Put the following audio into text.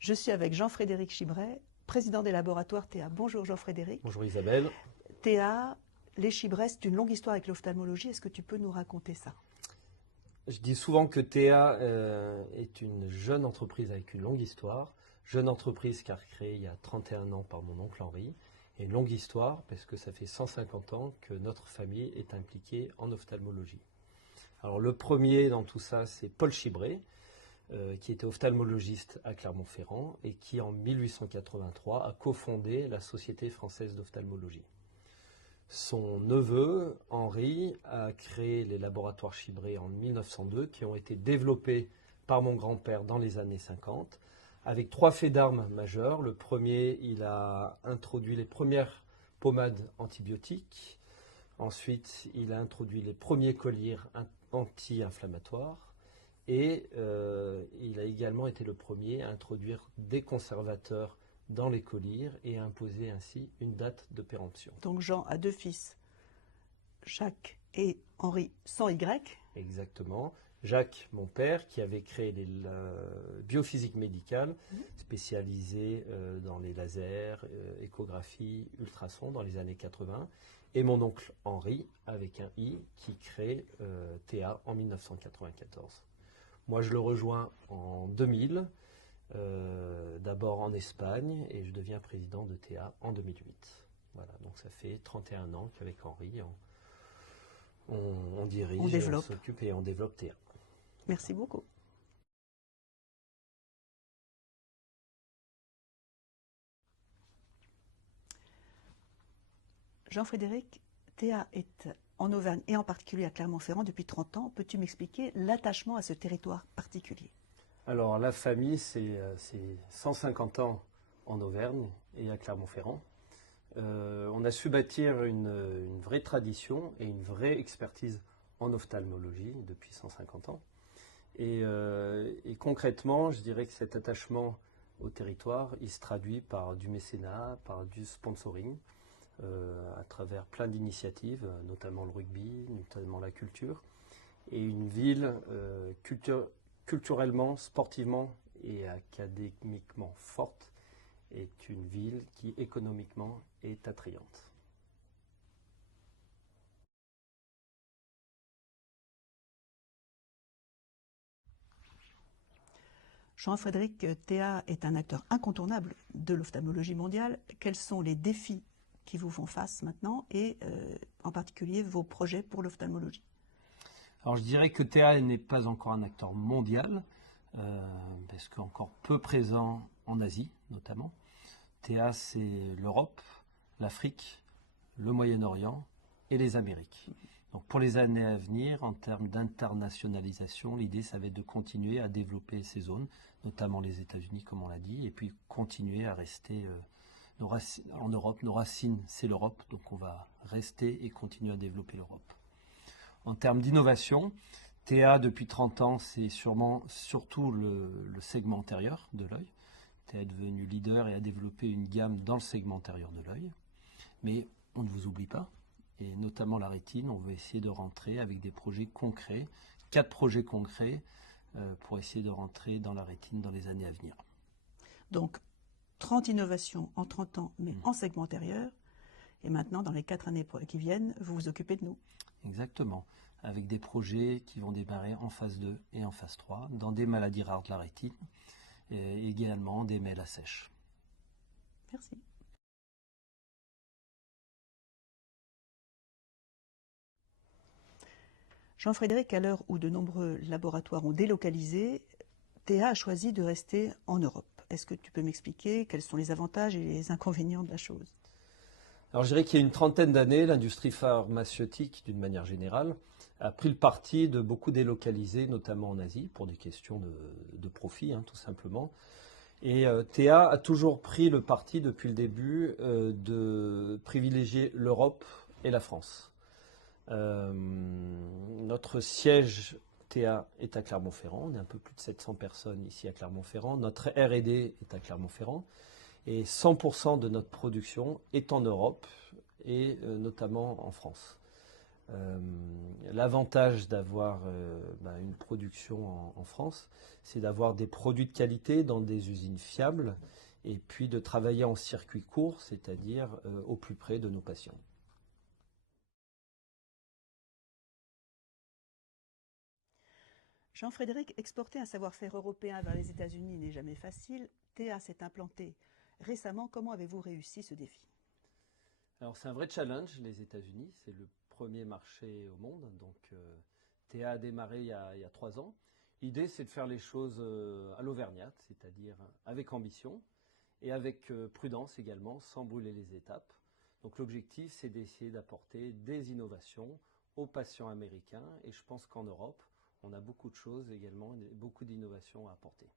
Je suis avec Jean-Frédéric Chibret, président des laboratoires Théa. Bonjour Jean-Frédéric. Bonjour Isabelle. Théa, les Chibrets, c'est une longue histoire avec l'ophtalmologie. Est-ce que tu peux nous raconter ça? Je dis souvent que Théa est une jeune entreprise avec une longue histoire. Jeune entreprise car créée il y a 31 ans par mon oncle Henri. Et une longue histoire parce que ça fait 150 ans que notre famille est impliquée en ophtalmologie. Alors le premier dans tout ça, c'est Paul Chibret, qui était ophtalmologiste à Clermont-Ferrand et qui en 1883 a cofondé la Société française d'ophtalmologie. Son neveu, Henri, a créé les laboratoires Chibret en 1902 qui ont été développés par mon grand-père dans les années 50 avec 3 faits d'armes majeurs. Le premier, il a introduit les premières pommades antibiotiques. Ensuite, il a introduit les premiers collyres anti-inflammatoires. Et il a également été le premier à introduire des conservateurs dans les collyres et à imposer ainsi une date de péremption. Donc Jean a 2 fils, Jacques et Henri, sans Y. Exactement. Jacques, mon père, qui avait créé la biophysique médicale, spécialisée dans les lasers, échographie, ultrasons dans les années 80. Et mon oncle Henri, avec un I, qui crée Théa en 1994. Moi, je le rejoins en 2000, d'abord en Espagne, et je deviens président de Théa en 2008. Voilà, donc ça fait 31 ans qu'avec Henri, on dirige, on s'occupe et on développe Théa. Merci beaucoup. Jean-Frédéric, Théa est en Auvergne et en particulier à Clermont-Ferrand depuis 30 ans. Peux-tu m'expliquer l'attachement à ce territoire particulier? Alors la famille, c'est 150 ans en Auvergne et à Clermont-Ferrand. On a su bâtir une vraie tradition et une vraie expertise en ophtalmologie depuis 150 ans. Et concrètement, je dirais que cet attachement au territoire, il se traduit par du mécénat, par du sponsoring, à travers plein d'initiatives, notamment le rugby, notamment la culture, et une ville culturellement, sportivement et académiquement forte est une ville qui économiquement est attrayante. Jean-Frédéric, Théa est un acteur incontournable de l'ophtalmologie mondiale. Quels sont les défis qui vous font face maintenant et en particulier vos projets pour l'ophtalmologie? Alors je dirais que Théa n'est pas encore un acteur mondial, parce qu'encore peu présent en Asie notamment. Théa, c'est l'Europe, l'Afrique, le Moyen-Orient et les Amériques. Donc pour les années à venir, en termes d'internationalisation, l'idée, ça va être de continuer à développer ces zones, notamment les États-Unis, comme on l'a dit, et puis continuer à rester en Europe. Nos racines, c'est l'Europe, donc on va rester et continuer à développer l'Europe. En termes d'innovation, Théa, depuis 30 ans, c'est surtout le segment antérieur de l'œil. Théa est devenu leader et a développé une gamme dans le segment antérieur de l'œil. Mais on ne vous oublie pas, et notamment la rétine, on veut essayer de rentrer avec des projets concrets, 4 projets concrets pour essayer de rentrer dans la rétine dans les années à venir. Donc 30 innovations en 30 ans, mais en segment antérieur. Et maintenant, dans les 4 années qui viennent, vous vous occupez de nous. Exactement, avec des projets qui vont démarrer en phase 2 et en phase 3, dans des maladies rares de la rétine, et également des mêles à sèche. Merci. Jean-Frédéric, à l'heure où de nombreux laboratoires ont délocalisé, Théa a choisi de rester en Europe. Est-ce que tu peux m'expliquer quels sont les avantages et les inconvénients de la chose? Alors je dirais qu'il y a une trentaine d'années, l'industrie pharmaceutique, d'une manière générale, a pris le parti de beaucoup délocaliser, notamment en Asie, pour des questions de profit, tout simplement. Et Théa a toujours pris le parti, depuis le début, de privilégier l'Europe et la France. Notre siège Théa est à Clermont-Ferrand. On est un peu plus de 700 personnes ici à Clermont-Ferrand. Notre R&D est à Clermont-Ferrand. Et 100% de notre production est en Europe et notamment en France. L'avantage d'avoir une production en France, c'est d'avoir des produits de qualité dans des usines fiables et puis de travailler en circuit court, c'est-à-dire au plus près de nos patients. Jean-Frédéric, exporter un savoir-faire européen vers les États-Unis n'est jamais facile. Théa s'est implantée récemment. Comment avez-vous réussi ce défi? Alors c'est un vrai challenge, les États-Unis, c'est le premier marché au monde, donc Théa a démarré il y a 3 ans. L'idée c'est de faire les choses à l'auvergnate, c'est-à-dire avec ambition et avec prudence également, sans brûler les étapes. Donc l'objectif c'est d'essayer d'apporter des innovations aux patients américains et je pense qu'en Europe, on a beaucoup de choses également, beaucoup d'innovations à apporter.